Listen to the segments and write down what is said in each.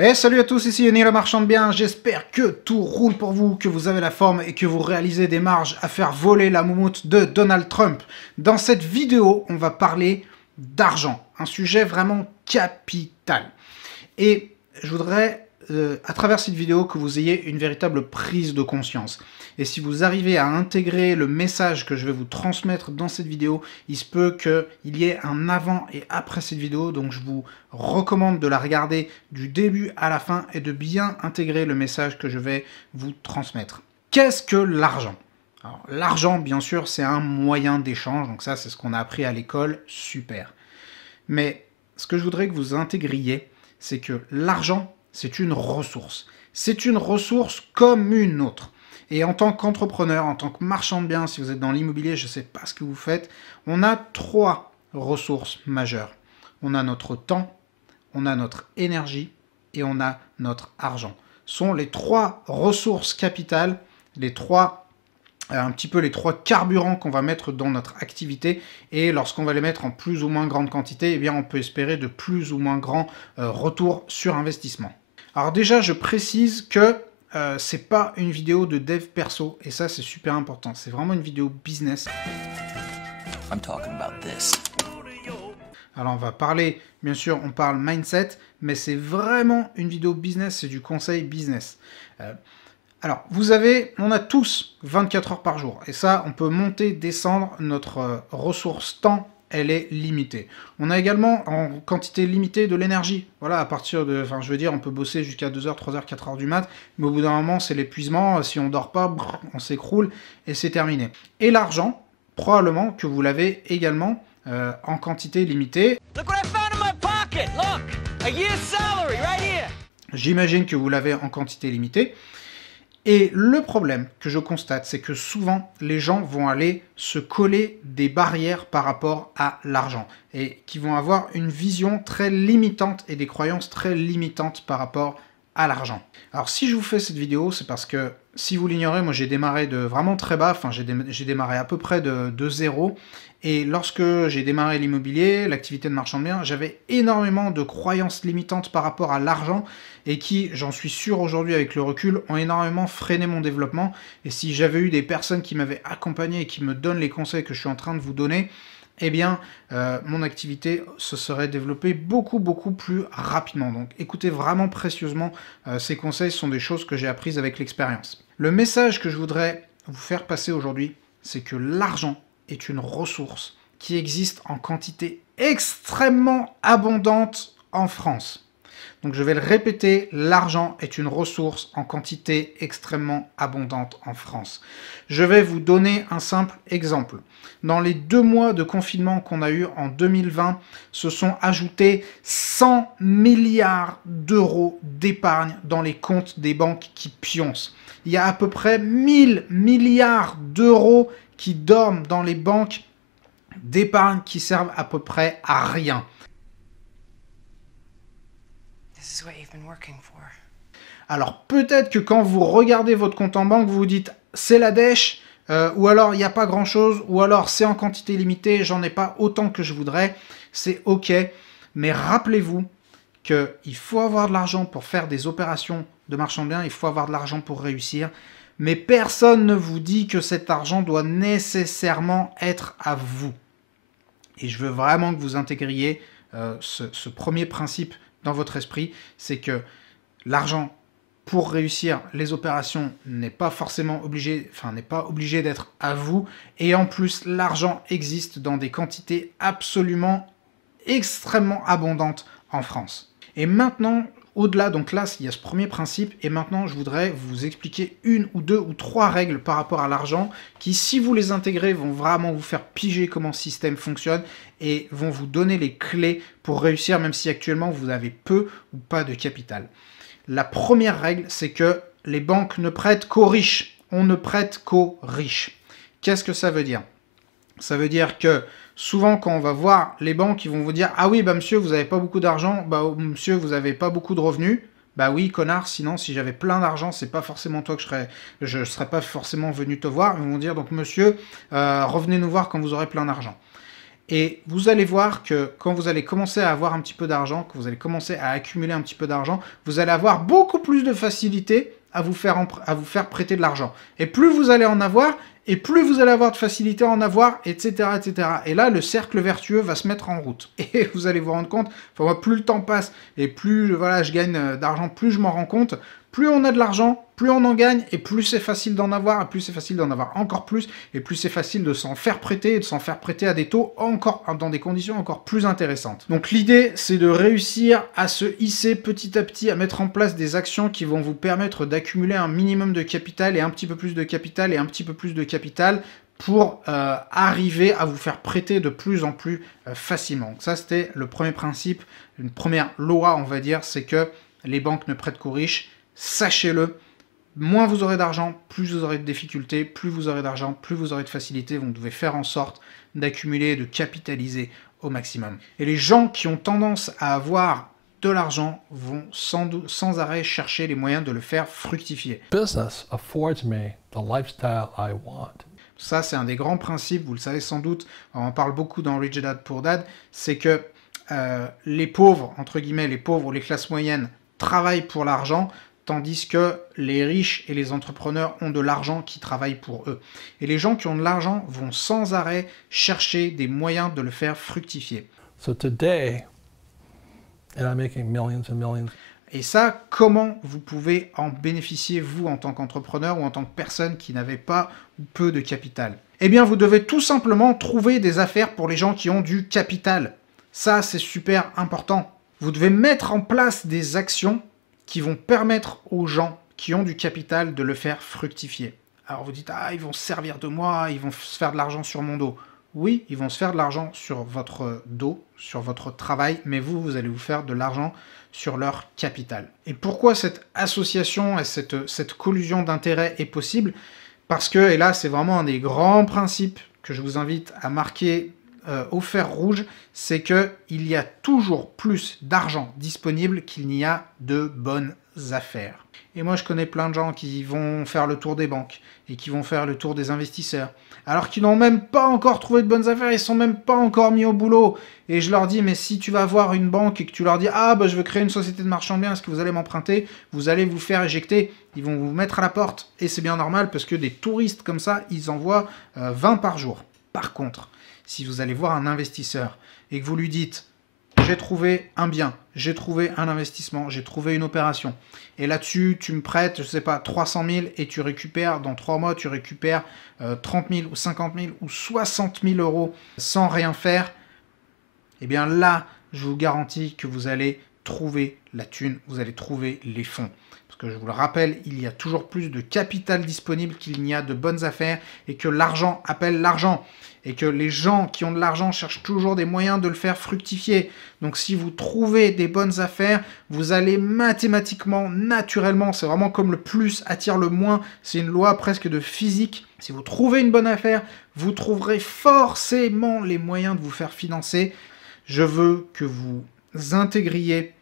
Et salut à tous, ici Yoni le marchand de biens, j'espère que tout roule pour vous, que vous avez la forme et que vous réalisez des marges à faire voler la moumoute de Donald Trump. Dans cette vidéo, on va parler d'argent, un sujet vraiment capital. Et je voudrais, à travers cette vidéo, que vous ayez une véritable prise de conscience. Et si vous arrivez à intégrer le message que je vais vous transmettre dans cette vidéo, il se peut qu'il y ait un avant et après cette vidéo. Donc je vous recommande de la regarder du début à la fin et de bien intégrer le message que je vais vous transmettre. Qu'est-ce que l'argent ? Alors, l'argent, bien sûr, c'est un moyen d'échange. Donc ça, c'est ce qu'on a appris à l'école. Super. Mais ce que je voudrais que vous intégriez, c'est que l'argent, c'est une ressource. C'est une ressource comme une autre. Et en tant qu'entrepreneur, en tant que marchand de biens, si vous êtes dans l'immobilier, je ne sais pas ce que vous faites, on a 3 ressources majeures. On a notre temps, on a notre énergie et on a notre argent. Ce sont les 3 ressources capitales, un petit peu les 3 carburants qu'on va mettre dans notre activité, et lorsqu'on va les mettre en plus ou moins grande quantité, eh bien on peut espérer de plus ou moins grands retours sur investissement. Alors déjà, je précise que c'est pas une vidéo de dev perso, et ça c'est super important, c'est vraiment une vidéo business. I'm talking about this. Alors on va parler, bien sûr, on parle mindset, mais c'est vraiment une vidéo business, c'est du conseil business. Alors, on a tous 24 heures par jour, et ça, on peut monter, descendre, notre ressource temps, elle est limitée. On a également en quantité limitée de l'énergie. Voilà, à partir de, on peut bosser jusqu'à 2h, 3h, 4h du mat, mais au bout d'un moment, c'est l'épuisement, si on dort pas, on s'écroule, et c'est terminé. Et l'argent, probablement que vous l'avez également en quantité limitée. Look what I found in my pocket! Look! A year's salary right here! J'imagine que vous l'avez en quantité limitée. Et le problème que je constate, c'est que souvent, les gens vont aller se coller des barrières par rapport à l'argent et qui vont avoir une vision très limitante et des croyances très limitantes par rapport à l'argent. Alors si je vous fais cette vidéo, c'est parce que, si vous l'ignorez, moi j'ai démarré de vraiment très bas, j'ai démarré à peu près de zéro, et lorsque j'ai démarré l'immobilier, l'activité de marchand de biens, j'avais énormément de croyances limitantes par rapport à l'argent, et qui, j'en suis sûr aujourd'hui avec le recul, ont énormément freiné mon développement, et si j'avais eu des personnes qui m'avaient accompagné et qui me donnent les conseils que je suis en train de vous donner, eh bien, mon activité se serait développée beaucoup plus rapidement. Donc écoutez vraiment précieusement, ces conseils sont des choses que j'ai apprises avec l'expérience. Le message que je voudrais vous faire passer aujourd'hui, c'est que l'argent est une ressource qui existe en quantité extrêmement abondante en France. Donc je vais le répéter, l'argent est une ressource en quantité extrêmement abondante en France. Je vais vous donner un simple exemple. Dans les 2 mois de confinement qu'on a eu en 2020, se sont ajoutés 100 milliards d'euros d'épargne dans les comptes des banques qui pioncent. Il y a à peu près 1000 milliards d'euros qui dorment dans les banques d'épargne qui servent à peu près à rien. This is what you've been working for. Alors peut-être que quand vous regardez votre compte en banque, vous vous dites c'est la dèche, ou alors il n'y a pas grand chose, ou alors c'est en quantité limitée, j'en ai pas autant que je voudrais, c'est ok, mais rappelez-vous qu'il faut avoir de l'argent pour faire des opérations de marchand de biens, il faut avoir de l'argent pour réussir, mais personne ne vous dit que cet argent doit nécessairement être à vous. Et je veux vraiment que vous intégriez ce premier principe dans votre esprit, c'est que l'argent pour réussir les opérations n'est pas forcément obligé, n'est pas obligé d'être à vous, et en plus l'argent existe dans des quantités absolument extrêmement abondantes en France. Et maintenant, au-delà, donc là, il y a ce premier principe, et maintenant je voudrais vous expliquer 1 ou 2 ou 3 règles par rapport à l'argent, qui, si vous les intégrez, vont vraiment vous faire piger comment ce système fonctionne, et vont vous donner les clés pour réussir, même si actuellement vous avez peu ou pas de capital. La première règle, c'est que les banques ne prêtent qu'aux riches. On ne prête qu'aux riches. Qu'est-ce que ça veut dire ? Ça veut dire que souvent, quand on va voir les banques, ils vont vous dire « Ah oui, bah monsieur, vous n'avez pas beaucoup d'argent. Bah monsieur, vous n'avez pas beaucoup de revenus. » Bah oui, connard, sinon, si j'avais plein d'argent, c'est pas forcément toi que je serais pas forcément venu te voir. Ils vont dire « Donc monsieur, revenez nous voir quand vous aurez plein d'argent. » Et vous allez voir que quand vous allez commencer à avoir un petit peu d'argent, que vous allez commencer à accumuler un petit peu d'argent, vous allez avoir beaucoup plus de facilité à vous faire prêter de l'argent. Et plus vous allez en avoir, et plus vous allez avoir de facilité à en avoir, etc., etc. Et là, le cercle vertueux va se mettre en route. Et vous allez vous rendre compte, enfin, moi, plus le temps passe, et plus voilà, je gagne d'argent, plus je m'en rends compte, plus on a de l'argent, plus on en gagne, et plus c'est facile d'en avoir, et plus c'est facile d'en avoir encore plus, et plus c'est facile de s'en faire prêter, et de s'en faire prêter à des taux encore, dans des conditions encore plus intéressantes. Donc l'idée, c'est de réussir à se hisser petit à petit, à mettre en place des actions qui vont vous permettre d'accumuler un minimum de capital, et un petit peu plus de capital, et un petit peu plus de capital, pour arriver à vous faire prêter de plus en plus facilement. Donc ça, c'était le premier principe, une première loi, on va dire, c'est que les banques ne prêtent qu'aux riches. Sachez-le, moins vous aurez d'argent, plus vous aurez de difficultés, plus vous aurez d'argent, plus vous aurez de facilité. Vous devez faire en sorte d'accumuler, de capitaliser au maximum. Et les gens qui ont tendance à avoir de l'argent vont sans arrêt chercher les moyens de le faire fructifier. Business affords me the lifestyle I want. Ça, c'est un des grands principes, vous le savez sans doute, on en parle beaucoup dans Rich Dad Poor Dad, c'est que les pauvres, entre guillemets, les pauvres ou les classes moyennes travaillent pour l'argent, tandis que les riches et les entrepreneurs ont de l'argent qui travaille pour eux. Et les gens qui ont de l'argent vont sans arrêt chercher des moyens de le faire fructifier. So today, and I'm making millions and millions. Et ça, comment vous pouvez en bénéficier, vous, en tant qu'entrepreneur ou en tant que personne qui n'avait pas ou peu de capital? Eh bien, vous devez tout simplement trouver des affaires pour les gens qui ont du capital. Ça, c'est super important. Vous devez mettre en place des actions qui vont permettre aux gens qui ont du capital de le faire fructifier. Alors vous dites, ah, ils vont se servir de moi, ils vont se faire de l'argent sur mon dos. Oui, ils vont se faire de l'argent sur votre dos, sur votre travail, mais vous allez vous faire de l'argent sur leur capital. Et pourquoi cette association et cette collusion d'intérêts est possible? Parce que, et là c'est vraiment un des grands principes que je vous invite à marquer au fer rouge, c'est qu'il y a toujours plus d'argent disponible qu'il n'y a de bonnes affaires. Et moi je connais plein de gens qui vont faire le tour des banques et qui vont faire le tour des investisseurs, alors qu'ils n'ont même pas encore trouvé de bonnes affaires, ils ne sont même pas encore mis au boulot. Et je leur dis, mais si tu vas voir une banque et que tu leur dis, ah bah je veux créer une société de marchand de biens, est-ce que vous allez m'emprunter? Vous allez vous faire éjecter, ils vont vous mettre à la porte. Et c'est bien normal parce que des touristes comme ça, ils envoient 20 par jour. Par contre, si vous allez voir un investisseur et que vous lui dites, j'ai trouvé un bien, j'ai trouvé un investissement, j'ai trouvé une opération, et là-dessus, tu me prêtes, je sais pas, 300 000 et tu récupères, dans 3 mois, tu récupères 30 000 ou 50 000 ou 60 000 euros sans rien faire, eh bien là, je vous garantis que vous allez trouver la thune, vous allez trouver les fonds. Parce que je vous le rappelle, il y a toujours plus de capital disponible qu'il n'y a de bonnes affaires et que l'argent appelle l'argent. Et que les gens qui ont de l'argent cherchent toujours des moyens de le faire fructifier. Donc si vous trouvez des bonnes affaires, vous allez mathématiquement, naturellement, c'est vraiment comme le plus attire le moins, c'est une loi presque de physique. Si vous trouvez une bonne affaire, vous trouverez forcément les moyens de vous faire financer. Je veux que vous intégriez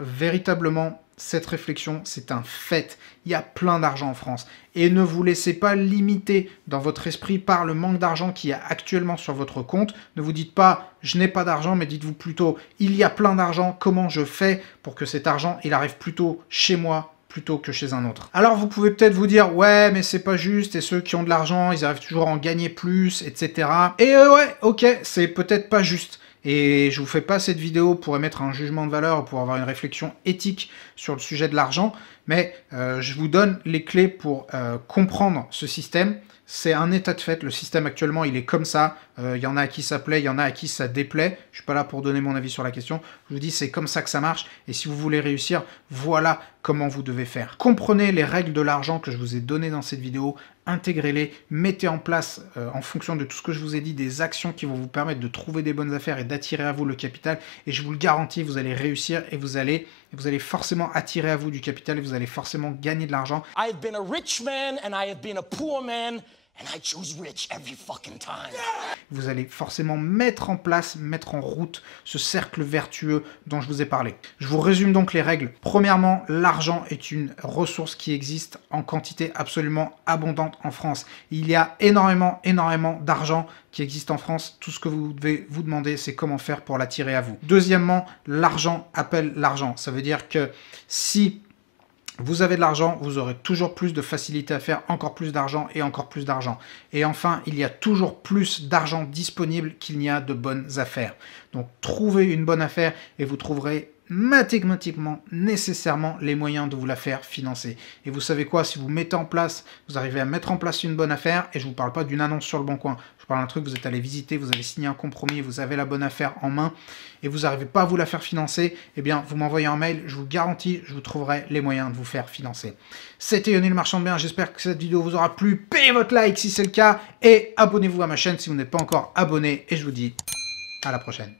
véritablement cette réflexion, c'est un fait. Il y a plein d'argent en France. Et ne vous laissez pas limiter dans votre esprit par le manque d'argent qu'il y a actuellement sur votre compte. Ne vous dites pas, je n'ai pas d'argent, mais dites-vous plutôt, il y a plein d'argent, comment je fais pour que cet argent, il arrive plutôt chez moi plutôt que chez un autre. Alors vous pouvez peut-être vous dire, ouais, mais c'est pas juste, et ceux qui ont de l'argent, ils arrivent toujours à en gagner plus, etc. Et ouais, ok, c'est peut-être pas juste. Et je vous fais pas cette vidéo pour émettre un jugement de valeur, pour avoir une réflexion éthique sur le sujet de l'argent, mais je vous donne les clés pour comprendre ce système. C'est un état de fait, le système actuellement il est comme ça, il y en a à qui ça plaît, il y en a à qui ça déplaît, je suis pas là pour donner mon avis sur la question, je vous dis c'est comme ça que ça marche, et si vous voulez réussir, voilà comment vous devez faire. Comprenez les règles de l'argent que je vous ai données dans cette vidéo, intégrez-les, mettez en place, en fonction de tout ce que je vous ai dit, des actions qui vont vous permettre de trouver des bonnes affaires et d'attirer à vous le capital, et je vous le garantis, vous allez réussir, et vous allez forcément attirer à vous du capital, et vous allez forcément gagner de l'argent. I have been a rich man and I have been a poor man, and I choose rich every fucking time. Vous allez forcément mettre en place, mettre en route ce cercle vertueux dont je vous ai parlé. Je vous résume donc les règles. Premièrement, l'argent est une ressource qui existe en quantité absolument abondante en France. Il y a énormément d'argent qui existe en France. Tout ce que vous devez vous demander, c'est comment faire pour l'attirer à vous. Deuxièmement, l'argent appelle l'argent. Ça veut dire que si vous avez de l'argent, vous aurez toujours plus de facilité à faire encore plus d'argent et encore plus d'argent. Et enfin, il y a toujours plus d'argent disponible qu'il n'y a de bonnes affaires. Donc, trouvez une bonne affaire et vous trouverez mathématiquement, nécessairement, les moyens de vous la faire financer. Et vous savez quoi, si vous mettez en place, vous arrivez à mettre en place une bonne affaire, et je ne vous parle pas d'une annonce sur le Bon Coin, je vous parle d'un truc, vous êtes allé visiter, vous avez signé un compromis, vous avez la bonne affaire en main, et vous n'arrivez pas à vous la faire financer, eh bien, vous m'envoyez un mail, je vous garantis, je vous trouverai les moyens de vous faire financer. C'était Yoni le Marchand de Biens, j'espère que cette vidéo vous aura plu, payez votre like si c'est le cas, et abonnez-vous à ma chaîne si vous n'êtes pas encore abonné, et je vous dis à la prochaine.